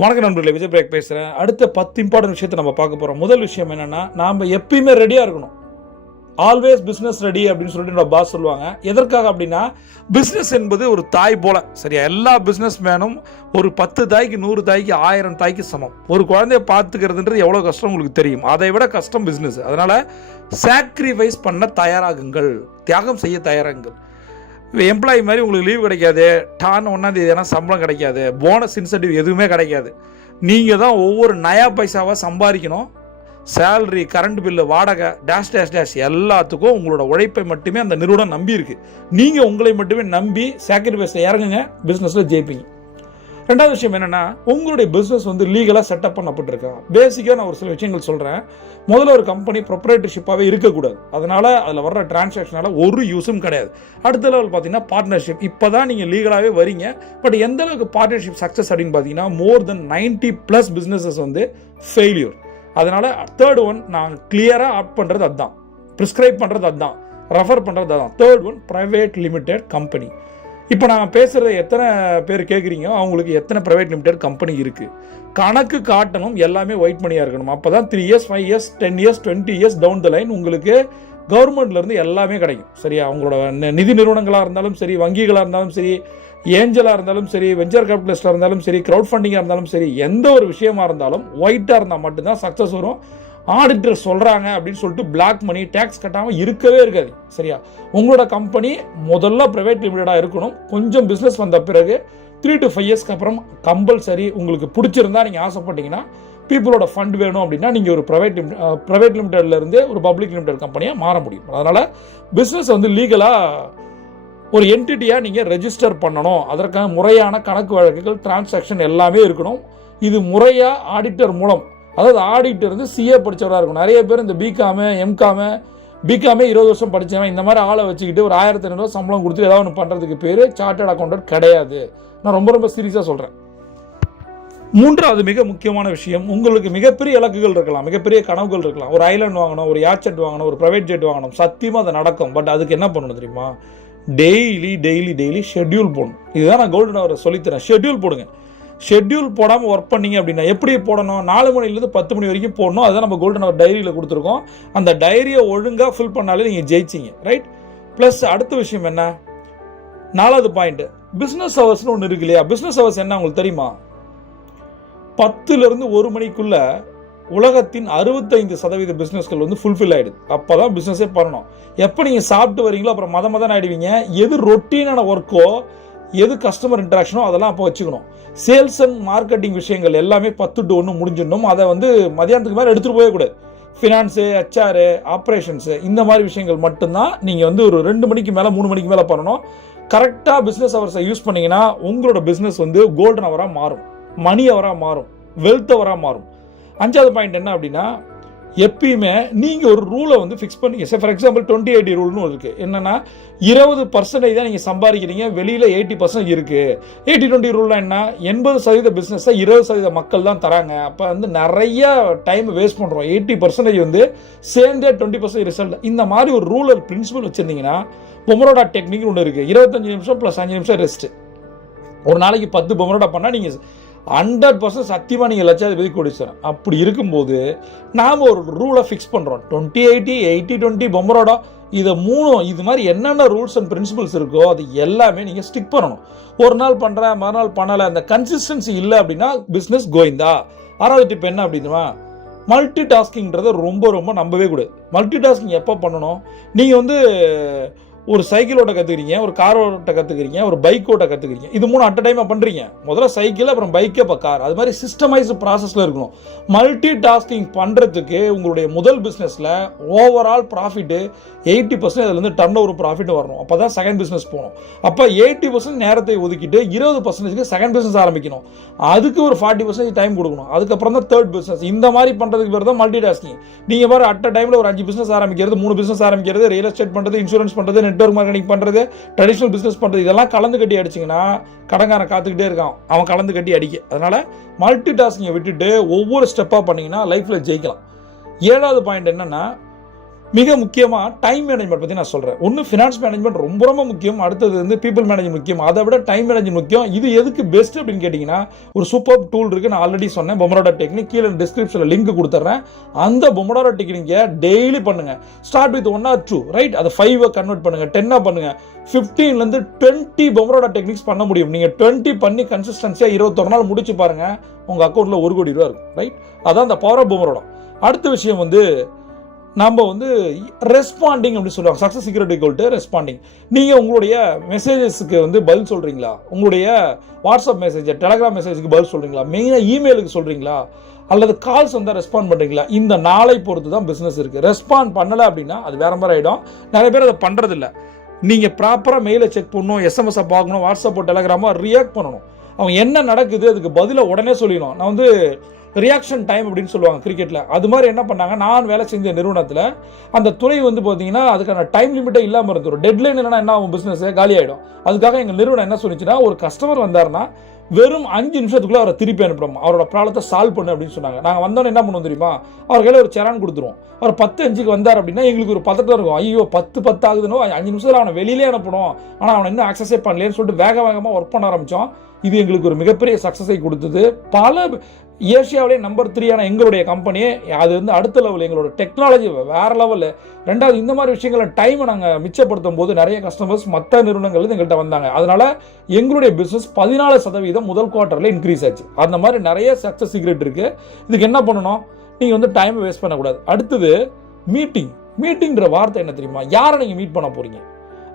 வணக்கம் நண்பர்களே, விஜய் பிரேக் பேசுகிறேன். அடுத்த 10 இம்பார்ட்டன்ட் விஷயத்தை நம்ம பார்க்க போகிறோம். முதல் விஷயம் என்னென்னா, நாம் எப்பயுமே ரெடியாக இருக்கணும். ஆல்வேஸ் பிஸ்னஸ் ரெடி அப்படின்னு சொல்லிட்டு என்னோட பாஸ் சொல்லுவாங்க. எதற்காக அப்படின்னா, பிஸ்னஸ் என்பது ஒரு தாய் போல. சரியா, எல்லா பிஸ்னஸ் மேனும் ஒரு 10 தாய்க்கு 100 தாய்க்கு 1000 தாய்க்கு சமம். ஒரு குழந்தைய பார்த்துக்கிறதுன்றது எவ்வளோ கஷ்டம் உங்களுக்கு தெரியும். அதை விட கஷ்டம் பிஸ்னஸ். அதனால் சாக்ரிஃபைஸ் பண்ண தயாராகுங்கள், தியாகம் செய்ய தயாராகுங்கள். எம்ப்ளாயி மாதிரி உங்களுக்கு லீவ் கிடைக்காது, டான் 1ஆம் தேதி சம்பளம் கிடைக்காது, போனஸ் இன்சென்டிவ் எதுவுமே கிடைக்காது. நீங்கள் தான் ஒவ்வொரு நயா பைசாவாக சம்பாதிக்கணும். சேலரி, கரண்ட் பில்லு, வாடகை, டேஷ் டேஷ் டேஷ் எல்லாத்துக்கும் உங்களோட உழைப்பை மட்டுமே அந்த நிறுவனம் நம்பி இருக்கு. நீங்கள் உங்களை மட்டுமே நம்பி சாக்ரிஃபைஸில் இறங்குங்க, பிஸ்னஸில் ஜெயிப்பீங்க. ரெண்டாவது விஷயம் என்னென்னா, உங்களுடைய பிஸ்னஸ் லீகலாக செட்டப் பண்ணப்பட்டிருக்கா. பேசிக்காக நான் ஒரு சில விஷயங்கள் சொல்கிறேன். முதல்ல ஒரு கம்பெனி ப்ரொப்ரைட்டர்ஷிப்பாகவே இருக்கக்கூடாது. அதனால் அதில் வர்ற டிரான்சாக்ஷனால் ஒரு யூஸும் கிடையாது. அடுத்த லெவல் பார்த்தீங்கன்னா பார்ட்னர்ஷிப். இப்போ தான் நீங்கள் லீகலாகவே வரீங்க. பட் எந்த அளவுக்கு பார்ட்னர்ஷிப் சக்ஸஸ் அப்படின்னு பார்த்தீங்கன்னா, மோர் தென் 90+ பிஸ்னஸஸ் ஃபெயிலியர். அதனால் தேர்ட் ஒன் நான் கிளியராக ஆப்ட் பண்ணுறது அதுதான், ப்ரிஸ்கிரைப் பண்ணுறது அதுதான், ரெஃபர் பண்ணுறது அதுதான். Third one private limited company. இப்போ நான் பேசுகிறத எத்தனை பேர் கேட்குறீங்க, அவங்களுக்கு எத்தனை ப்ரைவேட் லிமிடெட் கம்பெனி இருக்குது, கணக்கு காட்டணும். எல்லாமே ஒயிட் மணியாக இருக்கணும். அப்போ தான் 3 years 5 years 10 years 20 years down the line உங்களுக்கு கவர்மெண்ட்லேருந்து எல்லாமே கிடைக்கும். சரியா, அவங்களோட நிதி நிறுவனங்களாக இருந்தாலும் சரி, வங்கிகளாக இருந்தாலும் சரி, ஏஞ்சலாக இருந்தாலும் சரி, வெஞ்சர் கேபிட்டலிஸ்டாக இருந்தாலும் சரி, க்ரௌட் ஃபண்டிங்காக இருந்தாலும் சரி, எந்த ஒரு விஷயமா இருந்தாலும் ஒயிட்டாக இருந்தால் மட்டும்தான் சக்ஸஸ் வரும். ஆடிட்டர் சொல்கிறாங்க அப்படின்னு சொல்லிட்டு பிளாக் மணி, டேக்ஸ் கட்டாமல் இருக்கவே இருக்காது. சரியா, உங்களோட கம்பெனி முதல்ல ப்ரைவேட் லிமிடெடாக இருக்கணும். கொஞ்சம் பிஸ்னஸ் வந்த பிறகு 3 to 5 இயர்ஸ்க்கு அப்புறம் கம்பல்சரி உங்களுக்கு பிடிச்சிருந்தா, நீங்கள் ஆசைப்பட்டீங்கன்னா, பீப்புளோட ஃபண்ட் வேணும் அப்படின்னா, நீங்கள் ஒரு ப்ரைவேட் லிமிடெட்லேருந்து ஒரு பப்ளிக் லிமிடெட் கம்பெனியாக மாற முடியும். அதனால் பிஸ்னஸ் லீகலாக ஒரு என்டிட்டியாக நீங்கள் ரெஜிஸ்டர் பண்ணணும். அதற்கான முறையான கணக்கு வழக்குகள், டிரான்சாக்ஷன் எல்லாமே இருக்கணும். இது முறையாக ஆடிட்டர் மூலம், அதாவது ஆடிட்டர் சிஏ படித்தவராக இருக்கும். நிறைய பேர் இந்த பிகாமு, எம்காமு, 20 வருஷம் படித்தவன் இந்த மாதிரி ஆளை வச்சுக்கிட்டு ஒரு 1500 சம்பளம் கொடுத்து ஏதாவது ஒன்று பண்ணுறதுக்கு பேர் சார்ட்டர்ட் அக்கௌண்டன்ட் கிடையாது. நான் ரொம்ப சீரியஸாக சொல்கிறேன். மூன்றாவது மிக முக்கியமான விஷயம், உங்களுக்கு மிகப்பெரிய இலக்குகள் இருக்கலாம், மிகப்பெரிய கனவுகள் இருக்கலாம். ஒரு ஐலாண்ட் வாங்கணும், ஒரு யாட் செட் வாங்கணும், ஒரு ப்ரைவேட் ஜெட் வாங்கணும். சத்தியமாக அது நடக்கும். பட் அதுக்கு என்ன பண்ணணும் தெரியுமா? டெய்லி ஷெட்யூல் போடணும். இதுதான் நான் கோல்டன் ஹவரை சொல்லித்தரேன். ஷெட்யூல் போடுங்க. ஷெட்யூல் போடாமல் ஒர்க் பண்ணீங்க அப்படின்னா, எப்படி போடணும்? 4 மணிலேருந்து 10 மணி வரைக்கும் போடணும். அதுதான் நம்ம கோல்டன் ஹவர் டைரியில் கொடுத்துருக்கோம். அந்த டைரியை ஒழுங்காக ஃபில் பண்ணாலே நீங்கள் ஜெயிச்சிங்க. ரைட். ப்ளஸ் அடுத்த விஷயம் என்ன, 4வது பாயிண்ட், பிஸ்னஸ் ஹவர்ஸ்னு ஒன்று இருக்கு இல்லையா? பிஸ்னஸ் ஹவர்ஸ் என்ன உங்களுக்கு தெரியுமா? 10லேருந்து 1 மணிக்குள்ள உலகத்தின் 65% பிஸ்னஸ்கள் ஃபுல்ஃபில் ஆகிடுது. அப்போ தான் பிஸ்னஸே பண்ணணும். எப்போ நீங்கள் சாப்பிட்டு வரீங்களோ அப்புறம் மதம் ஆகிடுவீங்க. எது ரொட்டீனான ஒர்க்கோ, எது கஸ்டமர் இன்ட்ராக்ஷனோ அதெல்லாம் அப்போ வச்சுக்கணும். சேல்ஸ் அண்ட் மார்க்கெட்டிங் விஷயங்கள் எல்லாமே 10 to 1 முடிஞ்சிடணும். அதை மதியானத்துக்கு மேலே எடுத்துகிட்டு போகக்கூடாது. ஃபினான்ஸு, HR, ஆப்ரேஷன்ஸு, இந்த மாதிரி விஷயங்கள் மட்டும்தான் நீங்கள் ஒரு 2 மணிக்கு மேலே 3 மணிக்கு மேலே பண்ணணும். கரெக்டாக பிஸ்னஸ் ஹவர்ஸை யூஸ் பண்ணிங்கன்னா உங்களோட பிஸ்னஸ் கோல்டன் ஹவராக மாறும், மணி ஹவராக மாறும், வெல்த் ஹவராக மாறும். 5வது பாயிண்ட் என்ன அப்படின்னா, எப்பயுமே நீங்கள் ஒரு ரூலை ஃபிக்ஸ் பண்ணிங்க. ஃபார் எக்ஸாம்பிள் 20-80 ரூல்னு இருக்குது. என்னென்னா 20% தான் நீங்கள் சம்பாதிக்கிறீங்க, வெளியில் 80% இருக்குது. 80-20 ரூல்லாம் என்ன? 80% பிஸ்னஸை 20% மக்கள் தான் தராங்க. அப்போ நிறைய டைம் வேஸ்ட் பண்ணுறோம். 80% சேர்ந்தே 20% ரிசல்ட். இந்த மாதிரி ஒரு ரூலர் பிரின்சிபல் வச்சுருந்தீங்கன்னா, பொமரோடா டெக்னிக் ஒன்று இருக்குது. 25 நிமிஷம் + 5 நிமிஷம் ரெஸ்ட்டு. ஒரு நாளைக்கு 10 பொமரோடா பண்ணால் நீங்கள் 100% சத்தியமாக நீங்கள் லட்சாதிபதி கோடீஸ்வரன். அப்படி இருக்கும்போது நாம் ஒரு ரூலை ஃபிக்ஸ் பண்ணுறோம். 20-80, 80-20, பொமரோடா, இது 3 இது மாதிரி என்னென்ன ரூல்ஸ் அண்ட் பிரின்சிபல்ஸ் இருக்கோ அது எல்லாமே நீங்கள் ஸ்டிக் பண்ணணும். ஒரு நாள் பண்ணுறேன், மறுநாள் பண்ணலை, அந்த கன்சிஸ்டன்சி இல்லை அப்படின்னா பிஸ்னஸ் கோயிந்தா. 6வது டிப் என்ன அப்படின்னா, மல்டி டாஸ்கிங்கிறத ரொம்ப நம்பவே கூடாது. மல்டி டாஸ்கிங் எப்போ பண்ணணும்? நீங்கள் ஒரு சைக்கிள் ஓட்ட கற்றுக்கிறீங்க, ஒரு கார் ஓட்ட கற்றுக்கிறீங்க, ஒரு பைக் ஓட்ட கற்றுக்கிறீங்க. இது 3 அட் அ டைமாக பண்ணுறீங்க. முதல்ல சைக்கிள், அப்புறம் பைக்கு, அப்போ கார். அது மாதிரி சிஸ்டமைஸ்டு ப்ராசஸில் இருக்கணும். மல்டி டாஸ்கிங் பண்ணுறதுக்கு உங்களுடைய முதல் பிஸ்னஸில் ஓவரால் ப்ராஃபிட்டு 80% அதுலேருந்து டர்ன் ஓவர் ப்ராஃபிட் வரணும். அப்போ தான் செகண்ட் பிஸ்னஸ் போகணும். அப்போ 80% நேரத்தை ஒதுக்கிட்டு 20% செகண்ட் பிஸ்னஸ் ஆரம்பிக்கணும். அதுக்கு ஒரு 40% டைம் கொடுக்கணும். அதுக்கப்புறம் தான் தேர்ட் பிஸ்னஸ். இந்த மாதிரி பண்ணுறதுக்கு பேர் தான் மல்டி டாஸ்கிங். நீங்கள் பாரு, அட் அ டைமில் ஒரு 5 பிஸ்னஸ் ஆரம்பிக்கிறது, 3 பிஸ்னஸ் ஆரம்பிக்கிறது, ரியல் எஸ்டேட் பண்ணுறது, இன்சூரன்ஸ் பண்ணுறது, நெட்வொர்க் மார்க்கெட்டிங் பண்ணுறது, ட்ரெடிஷனல் பிஸ்னஸ் பண்ணுறது, இதெல்லாம் கலந்து கட்டி அடிச்சிங்கன்னா கடங்காரன் காத்துக்கிட்டே இருக்கான், அவன் கலந்து கட்டி அடிக்க. அதனால் மல்டி டாஸ்கிங்கை விட்டுட்டு ஒவ்வொரு ஸ்டெப்பாக பண்ணிங்கன்னா லைஃப்பில் ஜெயிக்கலாம். 7வது பாயிண்ட் என்னென்னா, மிக முக்கியமாக டைம் மேனேஜ்மெண்ட் பற்றி நான் சொல்கிறேன். ஒன்று ஃபினான்ஸ் மேனேஜ்மெண்ட் ரொம்ப ரொம்ப முக்கியம், அடுத்தது வந்து பீப்புள் மேனேஜ்மெண்ட் முக்கியம், அதை விட டைம் மேனேஜ்மெண்ட் முக்கியம். இது எதுக்கு பெஸ்ட் அப்படின்னு கேட்டிங்கன்னா, ஒரு சூப்பர் டூல் இருக்குது, நான் ஆல்ரெடி சொன்னேன், பொமடோரோ டெக்னிக். கீழே டிஸ்கிரிப்ஷனில் லிங்க் கொடுத்துட்றேன். அந்த பொமடோரோ டெக்னிக்கை டெய்லி பண்ணுங்கள். Start with 1 or 2, right? அதை 5 கன்வெர்ட் பண்ணுங்கள், 10 பண்ணுங்கள். 15லேருந்து 20 பொமடோரோ டெக்னிக்ஸ் பண்ண முடியும். நீங்கள் 20 பண்ணி கன்சிஸ்டன்சியாக 21 நாள் முடிச்சு பாருங்கள், உங்கள் அக்கௌண்ட்டில் 1 கோடி ரூபா இருக்கும், ரைட்? அதான் அந்த பவர் ஆஃப் பொமடோரோ. அடுத்த விஷயம் வந்து நம்ம வந்து ரெஸ்பாண்டிங் அப்படின்னு சொல்லுவாங்க. Success secret equal to responding. நீங்கள் உங்களுடைய மெசேஜஸ்க்கு வந்து பதில் சொல்கிறீங்களா? உங்களுடைய வாட்ஸ்அப் மெசேஜ், டெலகிராம் மெசேஜுக்கு பதில் சொல்கிறீங்களா? மெயினாக இமெயிலுக்கு சொல்கிறீங்களா? அல்லது கால்ஸ் வந்தால் ரெஸ்பாண்ட் பண்ணுறீங்களா? இந்த நாளை பொறுத்து தான் பிஸ்னஸ் இருக்குது. ரெஸ்பாண்ட் பண்ணலை அப்படின்னா அது வேற மாதிரி ஆகிடும். நிறைய பேர் அதை பண்ணுறதில்ல. நீங்கள் ப்ராப்பராக மெயிலை செக் பண்ணணும், எஸ்எம்எஸை பார்க்கணும், வாட்ஸ்அப்போ டெலகிராமோ ரியாக்ட் பண்ணணும். அவங்க என்ன நடக்குது அதுக்கு பதிலை உடனே சொல்லிடணும். நான் வந்து ரியாக்ஷன் டைம் அப்படின்னு சொல்லுவாங்க கிரிக்கெட்டில். அது மாதிரி என்ன பண்ணாங்க, நான் வேலை செஞ்ச நிறுவனத்தில் அந்த துறை வந்து பார்த்தீங்கன்னா அதுக்கான டைம் லிமிட்டே இல்லாமல் இருந்துடும். டெட்லைன் இல்லைனா என்ன ஆகும், பிஸ்னஸே காலி ஆகிடும். அதுக்காக எங்கள் நிறுவனம் என்ன சொல்லிச்சுன்னா, ஒரு கஸ்டமர் வந்தாருன்னா வெறும் 5 நிமிஷத்துக்குள்ளே அவரை திருப்பி அனுப்பணும், அவரோட ப்ராப்ளத்தை சால்வ் பண்ணு அப்படின்னு சொன்னாங்க. நாங்கள் வந்தோன்னே என்ன பண்ணுவோம் தெரியுமா, அவர் கையில் ஒரு செரான் கொடுத்துருவோம். அவர் 10:05 வந்தார் அப்படின்னா எங்களுக்கு ஒரு பதட்டம் இருக்கும். ஐயோ 10 ஆகுதுன்னு 5 நிமிஷத்தில் அவனை வெளியிலே அனுப்பணும், ஆனால் அவனை இன்னும் ஆக்சஸே பண்ணலேன்னு சொல்லிட்டு வேகமாக ஒர்க் பண்ண ஆரம்பித்தோம். இது எங்களுக்கு ஒரு மிகப்பெரிய சக்ஸஸை கொடுத்தது. பல ஏஷியாவிலே நம்பர் 3 எங்களுடைய கம்பெனி, அது வந்து அடுத்த லெவல், எங்களோட டெக்னாலஜி வேற லெவலு. ரெண்டாவது, இந்த மாதிரி விஷயங்களை டைமை நாங்கள் மிச்சப்படுத்தும் போது நிறைய கஸ்டமர்ஸ் மற்ற நிறுவனங்கள் எங்கள்கிட்ட வந்தாங்க. அதனால எங்களுடைய பிஸ்னஸ் 14% முதல் குவார்ட்டரில் இன்க்ரீஸ் ஆச்சு. அந்த மாதிரி நிறைய சக்ஸஸ் சீக்ரெட் இருக்குது. இதுக்கு என்ன பண்ணணும், நீங்கள் வந்து டைமை வேஸ்ட் பண்ணக்கூடாது. அடுத்தது மீட்டிங்கிற வார்த்தை என்ன தெரியுமா? யாரை நீங்கள் மீட் பண்ண போகிறீங்க?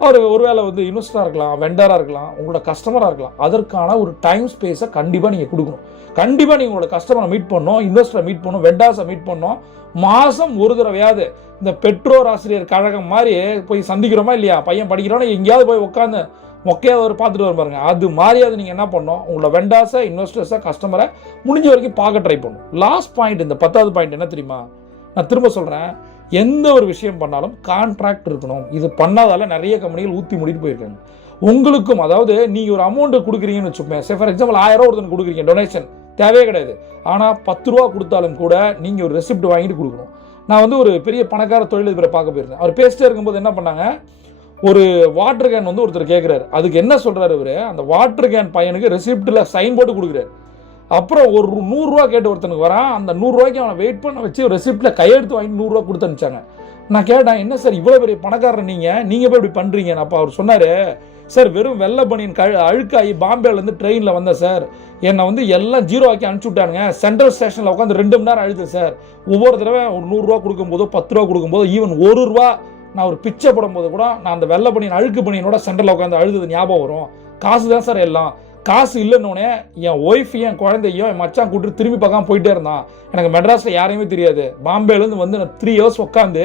அவர் ஒருவேளை வந்து இன்வெஸ்டராக இருக்கலாம், வெண்டராக இருக்கலாம், உங்களோட கஸ்டமராக இருக்கலாம். அதற்கான ஒரு டைம் ஸ்பேஸை கண்டிப்பாக நீங்கள் கொடுக்கணும். கண்டிப்பாக நீங்கள் உங்களோட கஸ்டமரை மீட் பண்ணணும், இன்வெஸ்டரை மீட் பண்ணணும், வெண்டாஸை மீட் பண்ணணும். மாதம் ஒரு தடவையாவது இந்த பெற்றோர் ஆசிரியர் கழகம் மாதிரி போய் சந்திக்கிறோமா இல்லையா? பையன் படிக்கிறோன்னா எங்கேயாவது போய் உட்காந்து மொக்கையாவது ஒரு பார்த்துட்டு வர பாருங்க. அது மாதிரியாவது நீங்கள் என்ன பண்ணணும், உங்களோட வெண்டாஸை, இன்வெஸ்டர்ஸை, கஸ்டமரை முடிஞ்ச வரைக்கும் பார்க்க ட்ரை பண்ணணும். லாஸ்ட் பாயிண்ட், இந்த 10வது பாயிண்ட் என்ன தெரியுமா? நான் திரும்ப சொல்கிறேன், எந்த ஒரு விஷயம் பண்ணாலும் கான்ட்ராக்ட் இருக்கணும். இது பண்ணாதால நிறைய கம்பெனிகள் ஊற்றி மூடிட்டு போயிருக்காங்க. உங்களுக்கும், அதாவது நீங்கள் ஒரு அமௌண்ட் கொடுக்குறீங்கன்னு வச்சுப்பேன், சே ஃபார் எக்ஸாம்பிள் 1000 ரூபா ஒருத்தனுக்கு கொடுக்குறீங்க, டொனேஷன் தேவையே கிடையாது. ஆனால் 10 ரூபா கொடுத்தாலும் கூட நீங்கள் ஒரு ரெசிப்ட் வாங்கிட்டு கொடுக்கணும். நான் வந்து ஒரு பெரிய பணக்கார தொழிலதிபரை பார்க்க போயிருந்தேன். அவர் பேசிட்டே இருக்கும்போது என்ன பண்ணாங்க, ஒரு வாட்டர் கேன் வந்து ஒருத்தர் கேட்குறாரு. அதுக்கு என்ன சொல்கிறாரு இவர், அந்த வாட்டர் கேன் பையனுக்கு ரெசிப்டில் சைன் போட்டு கொடுக்குறாரு. அப்புறம் ஒரு 100 ரூபா கேட்டு ஒருத்தனுக்கு வரான். அந்த 100 ரூபாய்க்கு அவனை வெயிட் பண்ண வச்சு ரெசிப்டில் கையெழுத்து வாங்கி 100 ரூபா கொடுத்து அனுப்பிச்சாங்க. நான் கேட்டேன், என்ன சார் இவ்வளோ பெரிய பணக்காரர் நீங்கள் போய் இப்படி பண்ணுறீங்க? அப்போ அவர் சொன்னார், சார் வெறும் வெள்ளை பனியன் அழுக்காகி பாம்பேலேருந்து ட்ரெயினில் வந்தேன் சார், என்னை வந்து எல்லாம் 0 ஆக்கி அனுப்பிச்சி விட்டானுங்க. சென்ட்ரல் ஸ்டேஷனில் உட்காந்து 2 மணி நேரம் அழுது சார். ஒவ்வொரு தடவை ஒரு 100 ரூபா கொடுக்கும்போதோ 10 ரூபா கொடுக்கும்போதோ, ஈவன் 1 ரூபா நான் ஒரு பிச்சை போடும்போது கூட நான் அந்த வெள்ளை பனியன் அழுக்கு பனியனோட சென்டரில் உட்காந்து அழுது ஞாபகம் வரும். காசு தான் சார் எல்லாம். காசு இல்லைன்னொடனே என் ஒய்ஃபையும் என் குழந்தையும் என் மச்சான் கூப்பிட்டு திரும்பி பார்க்காம போயிட்டே இருந்தான். எனக்கு மெட்ராஸில் யாரையுமே தெரியாது. பாம்பேலேருந்து வந்து நான் 3 இயர்ஸ் உட்காந்து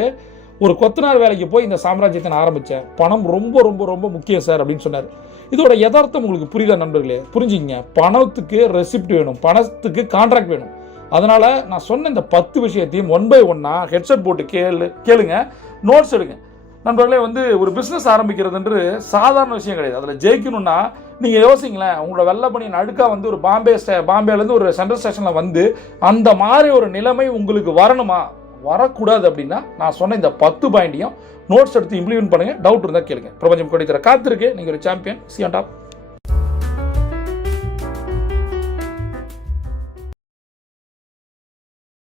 ஒரு கொத்தனார் வேலைக்கு போய் இந்த சாம்ராஜ்யத்தை நான் ஆரம்பித்தேன். பணம் ரொம்ப ரொம்ப ரொம்ப முக்கியம் சார் அப்படின்னு சொன்னார். இதோட யதார்த்தம் உங்களுக்கு புரியுதா நண்பர்களே? புரிஞ்சுங்க. பணத்துக்கு ரெசிப்ட் வேணும், பணத்துக்கு கான்ட்ராக்ட் வேணும். அதனால் நான் சொன்ன இந்த 10 விஷயத்தையும் 1 by 1 ஹெட்செட் போட்டு கேளுங்க, நோட்ஸ் எடுங்க. நண்பர்களே, வந்து ஒரு பிஸ்னஸ் ஆரம்பிக்கிறதுன்றது சாதாரண விஷயம் கிடையாது. அதில் ஜெயிக்கணும்னா நீங்கள் யோசிங்களேன், உங்களோட வெள்ளை பனியன் அழுக்காக வந்து ஒரு பாம்பேலேருந்து ஒரு சென்ட்ரல் ஸ்டேஷனில் வந்து அந்த மாதிரி ஒரு நிலைமை உங்களுக்கு வரணுமா? வரக்கூடாது அப்படின்னா நான் சொன்ன இந்த 10 பாயிண்ட்டையும் நோட்ஸ் எடுத்து இம்ப்ளிமெண்ட் பண்ணுங்கள். டவுட் இருந்தால் கேளுங்க. பிரபஞ்சம் கொடி தர காத்திருக்கு. நீங்கள் ஒரு சாம்பியன். C on top.